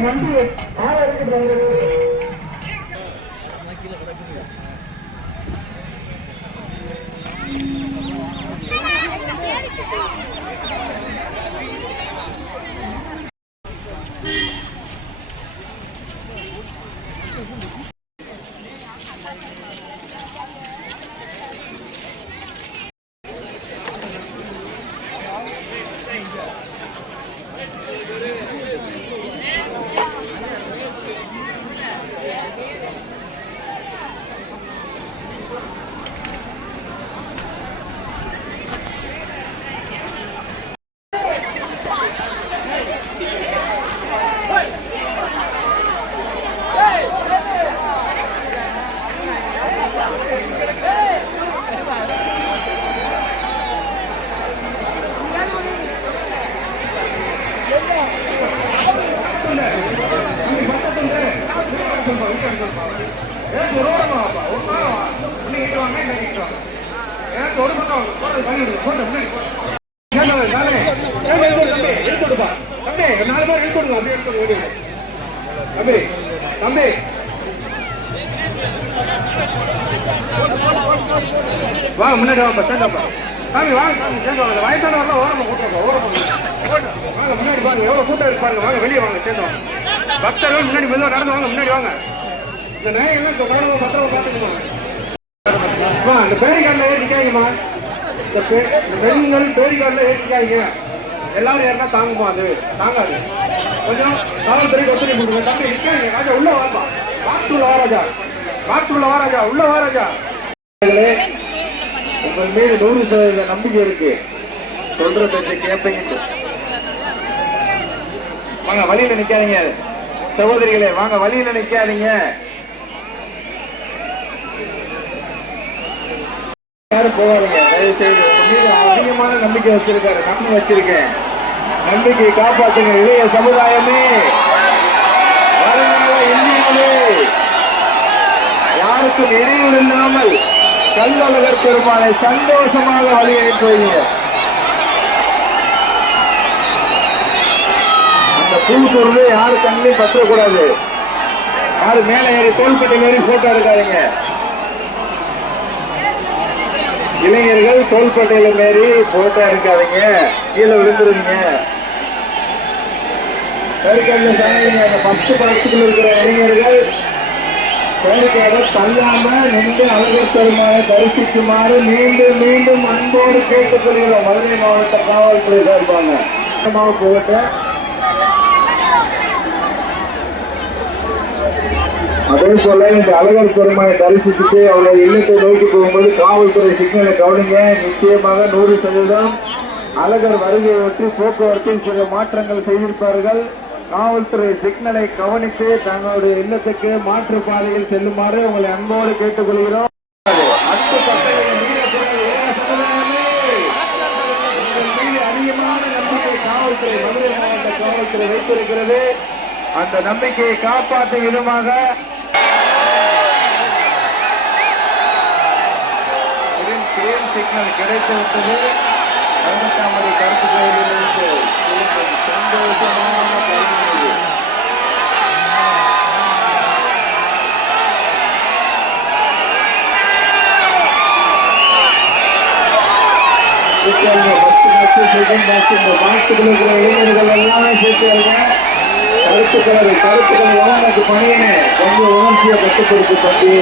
நன்றி ஆதரவு தம்பி தம்பி வாங்க முன்னாடி வாங்க சேர்ந்தாப்பா சாமி வாங்க சாமி சேர்ந்து வாங்க வயசானவரெல்லாம் கூட்டம் ஓரமா வாங்க முன்னாடி பாருங்க எவ்வளவு கூட்டம் இருக்கு வாங்க வெளியே வாங்க சேர்ந்து வாங்க பக்தர்கள் முன்னாடி மெதுவா நடந்து வாங்க முன்னாடி வாங்க இந்த நாயெல்லாம் பத்திரமா பார்த்துக்கணும் அந்த பேரிகார்டில் ஏற்றிக்காங்கம்மா இந்த பே- இந்த பெண்கள் பேரிகார்டில் ஏற்றிக்காய்ங்க எல்லாரும் யாருன்னா தாங்குமா அது தாங்காது கொஞ்சம் காவல்துறை ஒத்துழைப்பு கொடுங்க தம்பி நிற்காங்க ராஜா உள்ள வாப்பா காற்றுள்ள வாராஜா காற்றுள்ள வாராஜா உள்ள வாராஜா உங்கள் மீது நூறு சதவீத நம்பிக்கை இருக்கு சொல்ற பேச்சு கேட்பீங்க வாங்க வழியில நிக்காதீங்க. சகோதரிகளே வாங்க வழியில நிக்காதீங்க. யாரும் போகாதீங்க. தயவு மீது அதிகமான நம்பிக்கை வச்சிருக்காரு. நானும் வச்சிருக்கேன். நம்பிக்கை காப்பாற்றுங்க இளைய சமுதாயமே. வருங்கால இந்தியாவிலே யாருக்கும் இடையூறு இல்லாமல் கல்லழகர் பெருமானை சந்தோஷமாக வழி வைங்க அந்த புது பொருள் யாரு கண்ணிலையும் பற்றக்கூடாது. யாரு மேலே ஏறி தோள்பட்டை மாரி போட்டோ எடுக்காதீங்க. இளைஞர்கள் தோள்பட்டையில மாரி போட்டோ எடுக்காதீங்க. கீழே விழுந்துருவீங்க பேருக்கால சாமிங்க அந்த பத்து படத்துக்குள்ள இருக்கிற இளைஞர்கள் பேருக்காக தள்ளாம நின்று அழகர் பெருமானை தரிசிக்குமாறு மீண்டும் மீண்டும் அன்போடு கேட்டுக்கொள்கிறோம் மதுரை மாவட்ட காவல்துறை சார்பாங்க போகட்டும் அதே போல இந்த அழகர் பெருமானை தரிசிச்சுட்டு அவருடைய இல்லத்தை நோக்கி போகும்போது காவல்துறை சிக்னலை கவனிங்க. நிச்சயமாக நூறு சதவீதம் அழகர் வருகையை ஒட்டி போக்குவரத்தில் சில மாற்றங்கள் செய்திருப்பார்கள். காவல்துறை சிக்னலை கவனித்து தங்களுடைய இல்லத்துக்கு மாற்று பாதையில் செல்லுமாறு உங்களை அன்போடு கேட்டுக்கொள்கிறோம். காவல்துறை மதுரை மாவட்ட காவல்துறை வைத்திருக்கிறது. அந்த நம்பிக்கையை காப்பாற்றும் விதமாக கிரீன் சிக்னல் கிடைத்து விட்டது கருமத்தாமரை கருத்து கோயிலிலிருந்து திரும்பும் சந்தோஷமான கருத்து கருத்து கலர் கருத்து கலர் கொஞ்சம் உணர்ச்சியை கட்டுப்படுத்தி பற்றி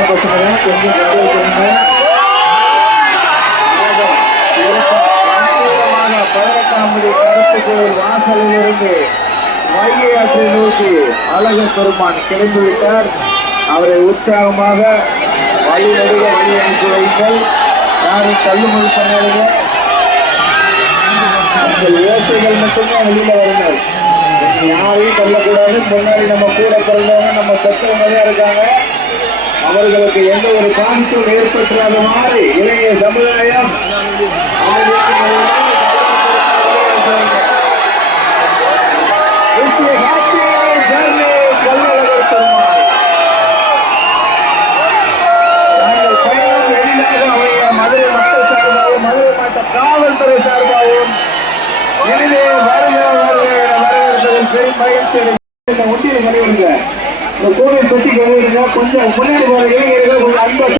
எல்லாம் தான் கொஞ்சம் கண்ட்ரோல் பண்ணுங்க கம்பீரமான கருத்து கோயில் வாசலில் வைகை ஆற்றை நோக்கி பெருமான் கிளம்பி விட்டார் அவரை உற்சாகமாக வழி நடுக வழி அனுப்பி வைங்கள் யாரும் தள்ளுமொழி பண்ணாதீங்க இயற்கைகள் மட்டுமே வெளியில வருங்கள் யாரையும் கொல்லக்கூடாது முன்னாடி நம்ம கூட பிறந்தவங்க நம்ம பெற்றவங்க தான் இருக்காங்க அவர்களுக்கு எந்த ஒரு பாதிப்பும் ஏற்பட்டுறாத மாதிரி இளைய சமுதாயம் அமைதியாக சார்பாகவும் மதுரை காவல்துறை சார்பாகவும் பெரும் மகிழ்ச்சி ஒன்றிய இந்த கோவில் பற்றி சொல்லியிருந்தா கொஞ்சம் முன்னாடி போற இளைஞர்கள் கொஞ்சம் அன்பா